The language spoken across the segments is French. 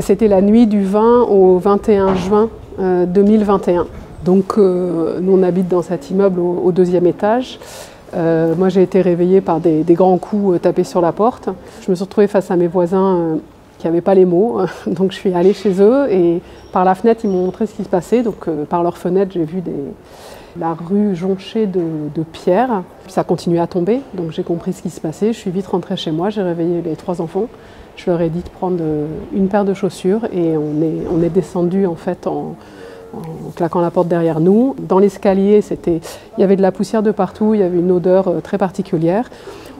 C'était la nuit du 20 au 21 juin 2021. Donc nous on habite dans cet immeuble au deuxième étage. Moi j'ai été réveillée par des grands coups tapés sur la porte. Je me suis retrouvée face à mes voisins qui n'avaient pas les mots. Donc je suis allée chez eux et par la fenêtre ils m'ont montré ce qui se passait. Donc par leur fenêtre j'ai vu la rue jonchée de pierres. Puis ça continuait à tomber, donc j'ai compris ce qui se passait. Je suis vite rentrée chez moi, j'ai réveillé les 3 enfants. Je leur ai dit de prendre une paire de chaussures et on est descendu en fait en claquant la porte derrière nous. Dans l'escalier, il y avait de la poussière de partout, il y avait une odeur très particulière.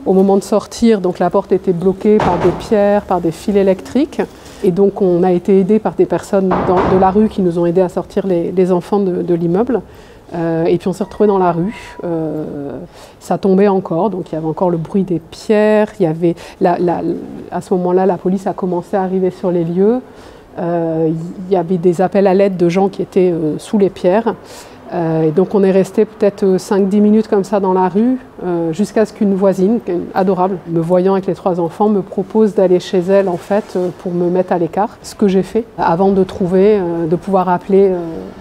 Au moment de sortir, donc la porte était bloquée par des pierres, par des fils électriques. Et donc on a été aidés par des personnes de la rue qui nous ont aidés à sortir les enfants de l'immeuble. Et puis on s'est retrouvés dans la rue, ça tombait encore, donc il y avait encore le bruit des pierres, il y avait à ce moment-là la police a commencé à arriver sur les lieux, il y avait des appels à l'aide de gens qui étaient sous les pierres, et donc on est resté peut-être 5-10 minutes comme ça dans la rue, jusqu'à ce qu'une voisine, adorable, me voyant avec les 3 enfants, me propose d'aller chez elle en fait pour me mettre à l'écart, ce que j'ai fait avant de pouvoir appeler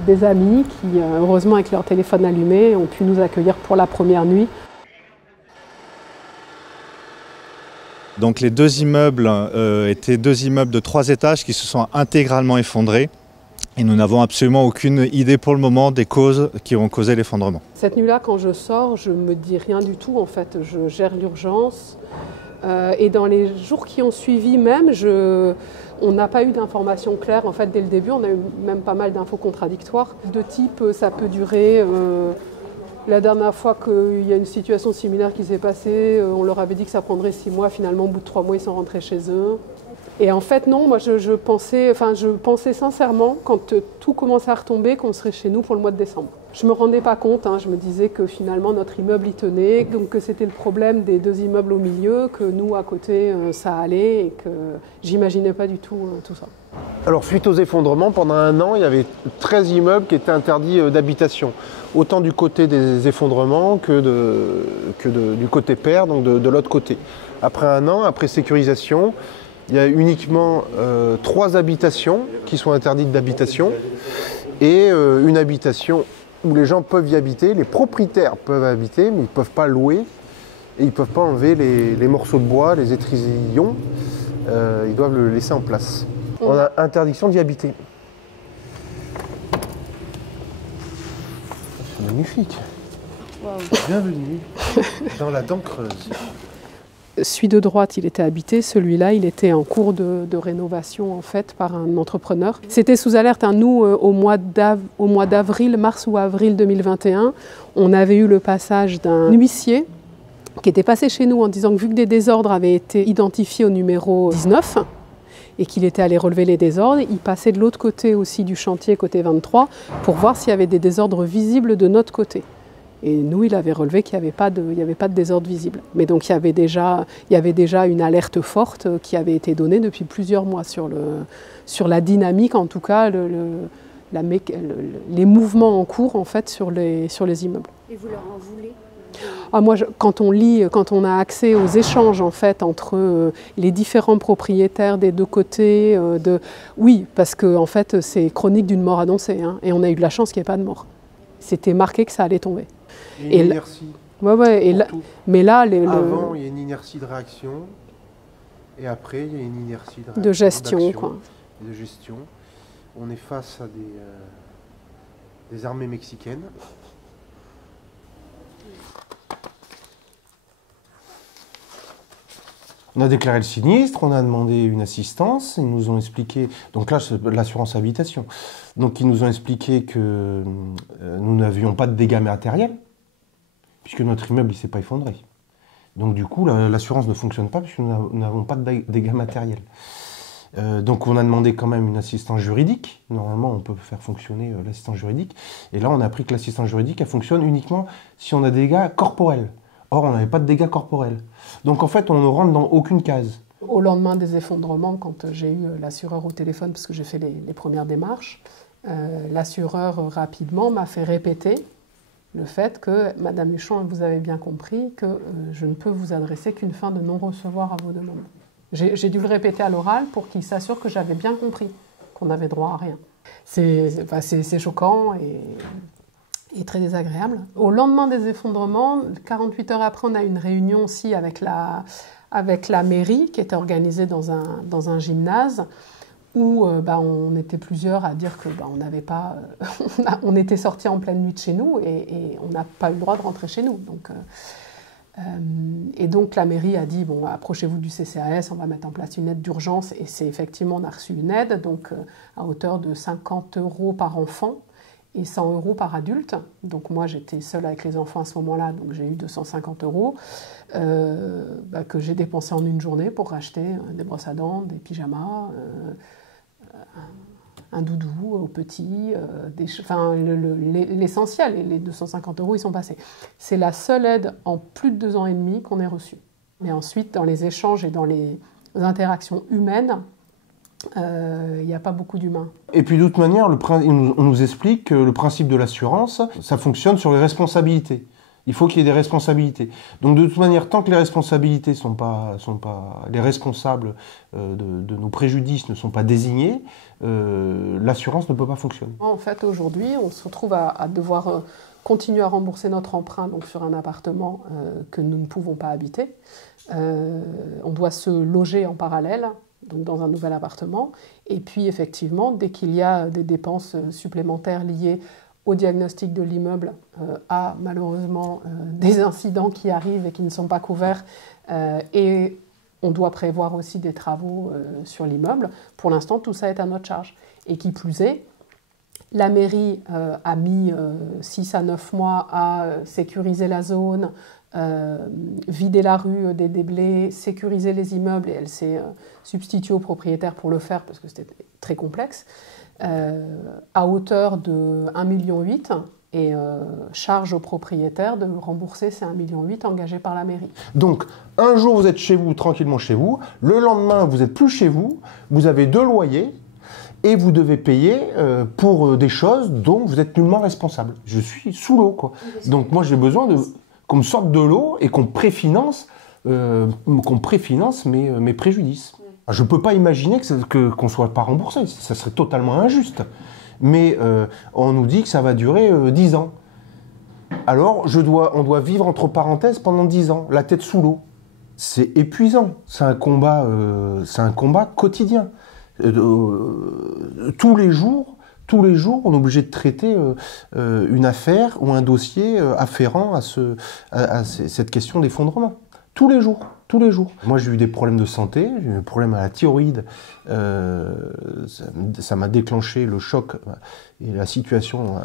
des amis qui, heureusement avec leur téléphone allumé, ont pu nous accueillir pour la première nuit. Donc les 2 immeubles étaient 2 immeubles de 3 étages qui se sont intégralement effondrés. Et nous n'avons absolument aucune idée pour le moment des causes qui ont causé l'effondrement. Cette nuit-là, quand je sors, je ne me dis rien du tout. En fait, je gère l'urgence. Et dans les jours qui ont suivi même, on n'a pas eu d'informations claires. En fait, dès le début, on a eu même pas mal d'infos contradictoires. De type, ça peut durer. La dernière fois qu'il y a une situation similaire qui s'est passée, on leur avait dit que ça prendrait 6 mois. Finalement, au bout de 3 mois, ils sont rentrés chez eux. Et en fait, non, moi je pensais sincèrement, quand tout commençait à retomber, qu'on serait chez nous pour le mois de décembre. Je ne me rendais pas compte, je me disais que finalement notre immeuble y tenait, donc que c'était le problème des 2 immeubles au milieu, que nous à côté ça allait et que j'imaginais pas du tout tout ça. Alors suite aux effondrements, pendant 1 an, il y avait 13 immeubles qui étaient interdits d'habitation. Autant du côté des effondrements que du côté père, donc de l'autre côté. Après 1 an, après sécurisation, il y a uniquement 3 habitations qui sont interdites d'habitation et une habitation où les gens peuvent y habiter, les propriétaires peuvent habiter, mais ils ne peuvent pas louer et ils ne peuvent pas enlever les morceaux de bois, les étrusillons, ils doivent le laisser en place. On a interdiction d'y habiter. C'est magnifique. Wow. Bienvenue dans la dent creuse. Celui de droite, il était habité, celui-là, il était en cours de rénovation en fait par un entrepreneur. C'était sous alerte, nous, au mois d'avril, mars ou avril 2021, on avait eu le passage d'un huissier qui était passé chez nous en disant que vu que des désordres avaient été identifiés au numéro 19 et qu'il était allé relever les désordres, il passait de l'autre côté aussi du chantier, côté 23, pour voir s'il y avait des désordres visibles de notre côté. Et nous, il avait relevé qu'il n'y avait pas de désordre visible. Mais donc il y avait déjà une alerte forte qui avait été donnée depuis plusieurs mois sur la dynamique, en tout cas, les mouvements en cours en fait sur les immeubles. Et vous leur en voulez ? Moi, quand on a accès aux échanges en fait entre les différents propriétaires des 2 côtés, oui, parce que en fait c'est chronique d'une mort annoncée, et on a eu de la chance qu'il n'y ait pas de mort. C'était marqué que ça allait tomber. Il y a une inertie. Mais là, avant, il y a une inertie de réaction, et après, il y a une inertie de gestion, quoi. De gestion. On est face à des armées mexicaines. On a déclaré le sinistre, on a demandé une assistance, ils nous ont expliqué, donc là c'est l'assurance habitation, donc ils nous ont expliqué que nous n'avions pas de dégâts matériels, puisque notre immeuble ne s'est pas effondré. Donc du coup l'assurance ne fonctionne pas puisque nous n'avons pas de dégâts matériels. Donc on a demandé quand même une assistance juridique, normalement on peut faire fonctionner l'assistance juridique, et là on a appris que l'assistance juridique elle fonctionne uniquement si on a des dégâts corporels. Or, on n'avait pas de dégâts corporels. Donc, en fait, on ne rentre dans aucune case. Au lendemain des effondrements, quand j'ai eu l'assureur au téléphone, parce que j'ai fait les premières démarches, l'assureur rapidement m'a fait répéter le fait que, Madame Huchon, vous avez bien compris que je ne peux vous adresser qu'une fin de non-recevoir à vos demandes. J'ai dû le répéter à l'oral pour qu'il s'assure que j'avais bien compris qu'on n'avait droit à rien. C'est choquant et très désagréable. Au lendemain des effondrements, 48 heures après, on a eu une réunion aussi avec la mairie qui était organisée dans un gymnase où on était plusieurs à dire que on n'avait pas, on était sortis en pleine nuit de chez nous et on n'a pas eu le droit de rentrer chez nous. Et donc la mairie a dit bon, approchez-vous du CCAS, on va mettre en place une aide d'urgence et c'est effectivement, on a reçu une aide donc à hauteur de 50 € par enfant et 100 € par adulte. Donc moi j'étais seule avec les enfants à ce moment-là, donc j'ai eu 250 € que j'ai dépensé en une journée pour racheter des brosses à dents, des pyjamas, un doudou aux petits, l'essentiel, et les 250 € ils sont passés. C'est la seule aide en plus de 2 ans et demi qu'on ait reçue. Mais ensuite, dans les échanges et dans les interactions humaines, il n'y a pas beaucoup d'humains. Et puis de toute manière, on nous explique que le principe de l'assurance, ça fonctionne sur les responsabilités. Il faut qu'il y ait des responsabilités. Donc de toute manière, tant que les responsabilités les responsables de nos préjudices ne sont pas désignés, l'assurance ne peut pas fonctionner. En fait, aujourd'hui, on se retrouve à devoir continuer à rembourser notre emprunt donc sur un appartement que nous ne pouvons pas habiter. On doit se loger en parallèle, donc dans un nouvel appartement. Et puis effectivement, dès qu'il y a des dépenses supplémentaires liées au diagnostic de l'immeuble, à malheureusement des incidents qui arrivent et qui ne sont pas couverts, et on doit prévoir aussi des travaux sur l'immeuble. Pour l'instant, tout ça est à notre charge. Et qui plus est, la mairie a mis 6 à 9 mois à sécuriser la zone, vider la rue des déblais, sécuriser les immeubles, et elle s'est substituée au propriétaire pour le faire parce que c'était très complexe. À hauteur de 1,8 million et charge au propriétaire de rembourser ces 1,8 million engagés par la mairie. Donc, un jour vous êtes chez vous, tranquillement chez vous, le lendemain vous n'êtes plus chez vous, vous avez 2 loyers et vous devez payer pour des choses dont vous êtes nullement responsable. Je suis sous l'eau, quoi. Donc moi j'ai besoin qu'on me sorte de l'eau et qu'on préfinance mes préjudices. Je ne peux pas imaginer qu'on ne soit pas remboursé, ça serait totalement injuste. Mais on nous dit que ça va durer 10 ans. Alors on doit vivre entre parenthèses pendant 10 ans, la tête sous l'eau. C'est épuisant, c'est un combat quotidien. Tous les jours, on est obligé de traiter une affaire ou un dossier afférent à cette question d'effondrement. Tous les jours. Moi, j'ai eu des problèmes de santé, j'ai eu des problèmes à la thyroïde. Ça m'a déclenché le choc et la situation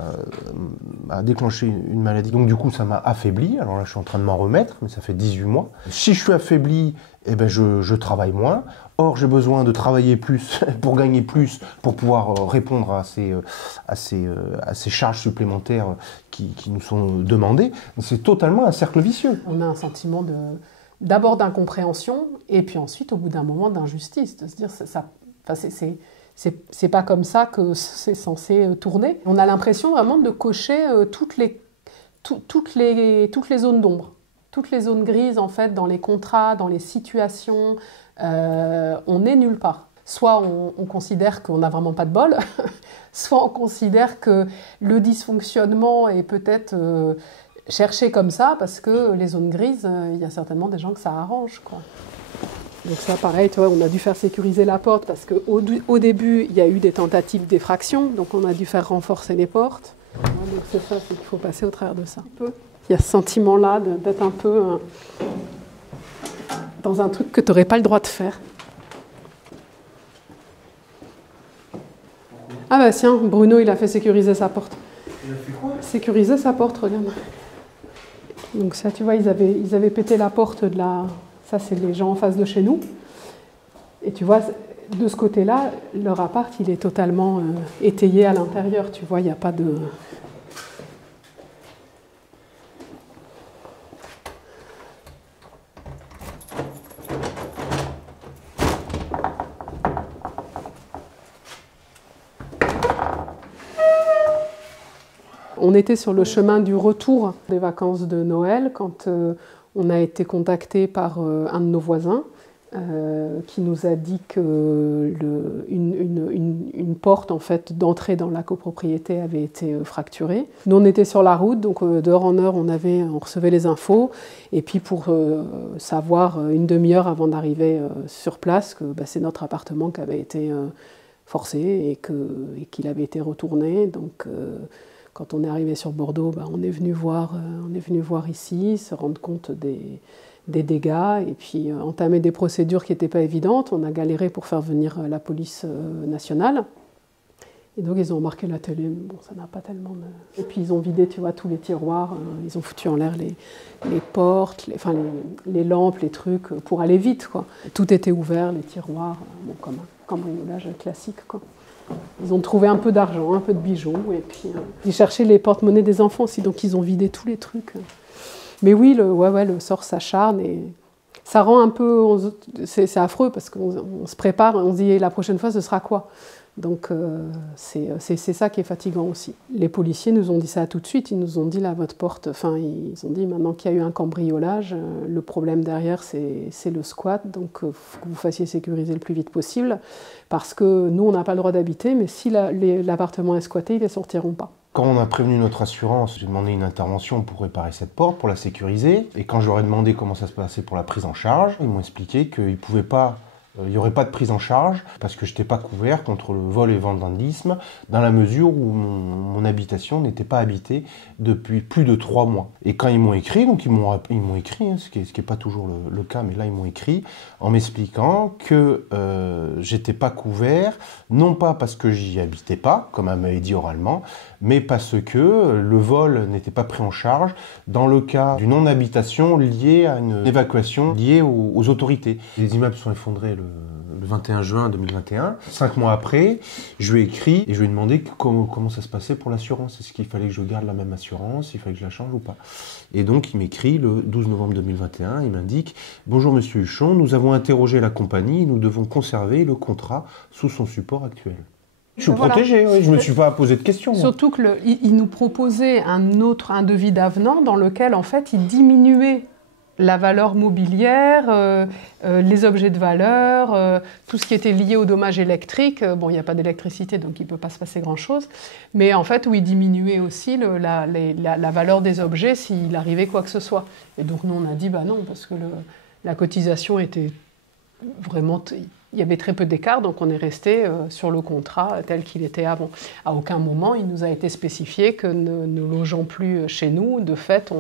a déclenché une maladie. Donc, du coup, ça m'a affaibli. Alors là, je suis en train de m'en remettre, mais ça fait 18 mois. Si je suis affaibli, eh ben, je travaille moins. Or, j'ai besoin de travailler plus pour gagner plus, pour pouvoir répondre à ces charges supplémentaires qui nous sont demandées. C'est totalement un cercle vicieux. On a un sentiment d'abord d'incompréhension, et puis ensuite, au bout d'un moment, d'injustice, de se dire c'est pas comme ça que c'est censé tourner. On a l'impression vraiment de cocher toutes les zones d'ombre, toutes les zones grises en fait dans les contrats, dans les situations. On n'est nulle part. Soit on considère qu'on n'a vraiment pas de bol, soit on considère que le dysfonctionnement est peut-être cherché comme ça parce que les zones grises, il y a certainement des gens que ça arrange, quoi. Donc ça, pareil, tu vois, on a dû faire sécuriser la porte parce qu'au début, il y a eu des tentatives d'effraction, donc on a dû faire renforcer les portes. Ouais, donc c'est ça, c'est qu'il faut passer au travers de ça. Il y a ce sentiment-là d'être un peu dans un truc que tu n'aurais pas le droit de faire. Ah bah tiens, Bruno, il a fait sécuriser sa porte. Il a fait quoi? Sécuriser sa porte, regarde. Donc ça, tu vois, ils avaient pété la porte de la... Ça, c'est les gens en face de chez nous. Et tu vois, de ce côté-là, leur appart, il est totalement étayé à l'intérieur. Tu vois, il n'y a pas de... On était sur le chemin du retour des vacances de Noël quand on a été contacté par un de nos voisins qui nous a dit que une porte en fait, d'entrée dans la copropriété avait été fracturée. Nous, on était sur la route, donc d'heure en heure, on recevait les infos. Et puis pour savoir une demi-heure avant d'arriver sur place que c'est notre appartement qui avait été forcé et qu'il avait été retourné. Donc quand on est arrivé sur Bordeaux, on est venu voir ici, se rendre compte des dégâts et puis entamer des procédures qui n'étaient pas évidentes. On a galéré pour faire venir la police nationale. Et donc ils ont marqué la télé, mais bon, ça n'a pas tellement de... Et puis ils ont vidé, tu vois, tous les tiroirs, ils ont foutu en l'air les portes, les lampes, les trucs, pour aller vite, quoi. Tout était ouvert, les tiroirs, bon, comme un cambriolage classique, quoi. Ils ont trouvé un peu d'argent, un peu de bijoux, et puis ils cherchaient les porte-monnaies des enfants aussi, donc ils ont vidé tous les trucs. Mais oui, le sort s'acharne et ça rend un peu... C'est affreux parce qu'on se prépare, on se dit la prochaine fois ce sera quoi? Donc c'est ça qui est fatigant aussi. Les policiers nous ont dit ça tout de suite, ils nous ont dit là votre porte, enfin ils ont dit maintenant qu'il y a eu un cambriolage, le problème derrière c'est le squat, donc il faut que vous fassiez sécuriser le plus vite possible parce que nous on n'a pas le droit d'habiter, mais si l'appartement est squatté, ils ne les sortiront pas. Quand on a prévenu notre assurance, j'ai demandé une intervention pour réparer cette porte, pour la sécuriser. Et quand je leur ai demandé comment ça se passait pour la prise en charge, ils m'ont expliqué qu'ils ne pouvaient pas... Il n'y aurait pas de prise en charge parce que je n'étais pas couvert contre le vol et le vandalisme dans la mesure où mon habitation n'était pas habitée depuis plus de 3 mois. Et quand ils m'ont écrit, donc ils m'ont écrit, ce qui est pas toujours le cas, mais là ils m'ont écrit en m'expliquant que j'étais pas couvert, non pas parce que j'y habitais pas, comme elle m'avait dit oralement, mais parce que le vol n'était pas pris en charge dans le cas d'une non-habitation liée à une évacuation liée aux autorités. Les immeubles sont effondrés le 21 juin 2021. 5 mois après, je lui ai écrit et je lui ai demandé comment ça se passait pour l'assurance. Est-ce qu'il fallait que je garde la même assurance, il fallait que je la change ou pas? Et donc il m'écrit le 12 novembre 2021, il m'indique « Bonjour Monsieur Huchon, nous avons interrogé la compagnie et nous devons conserver le contrat sous son support actuel. » Je suis protégé, oui, je ne me suis pas posé de questions. Surtout qu'il nous proposait un devis d'avenant dans lequel en fait il diminuait la valeur mobilière, les objets de valeur, tout ce qui était lié aux dommages électriques. Bon, il n'y a pas d'électricité, donc il ne peut pas se passer grand-chose. Mais en fait, où il diminuait aussi la valeur des objets s'il arrivait quoi que ce soit. Et donc nous, on a dit, bah non, parce que la cotisation était vraiment... Il y avait très peu d'écart, donc on est resté sur le contrat tel qu'il était avant. À aucun moment, il nous a été spécifié que ne logeant plus chez nous, de fait,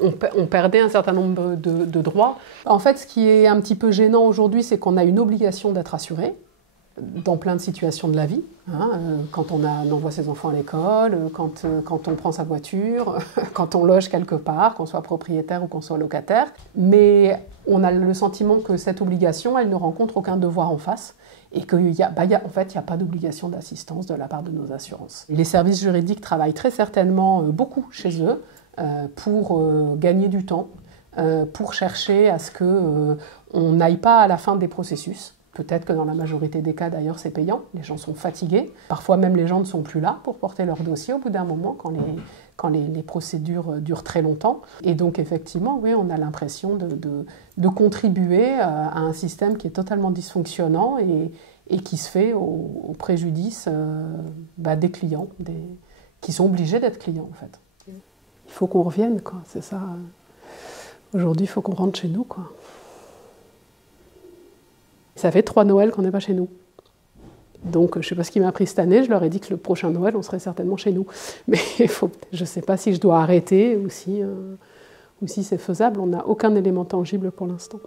on perdait un certain nombre de droits. En fait, ce qui est un petit peu gênant aujourd'hui, c'est qu'on a une obligation d'être assuré dans plein de situations de la vie, hein, quand on envoie ses enfants à l'école, quand on prend sa voiture, quand on loge quelque part, qu'on soit propriétaire ou qu'on soit locataire. Mais on a le sentiment que cette obligation, elle ne rencontre aucun devoir en face et qu'en fait, il n'y a pas d'obligation d'assistance de la part de nos assurances. Les services juridiques travaillent très certainement beaucoup chez eux pour gagner du temps, pour chercher à ce qu'on n'aille pas à la fin des processus. Peut-être que dans la majorité des cas, d'ailleurs, c'est payant. Les gens sont fatigués. Parfois même, les gens ne sont plus là pour porter leur dossier au bout d'un moment, quand les procédures durent très longtemps. Et donc, effectivement, oui, on a l'impression de contribuer à un système qui est totalement dysfonctionnant et qui se fait au préjudice des clients, qui sont obligés d'être clients, en fait. Il faut qu'on revienne, quoi. C'est ça. Aujourd'hui, il faut qu'on rentre chez nous, quoi. Ça fait 3 Noëls qu'on n'est pas chez nous. Donc, je ne sais pas ce qui m'a pris cette année. Je leur ai dit que le prochain Noël, on serait certainement chez nous. Mais je ne sais pas si je dois arrêter ou si c'est faisable. On n'a aucun élément tangible pour l'instant.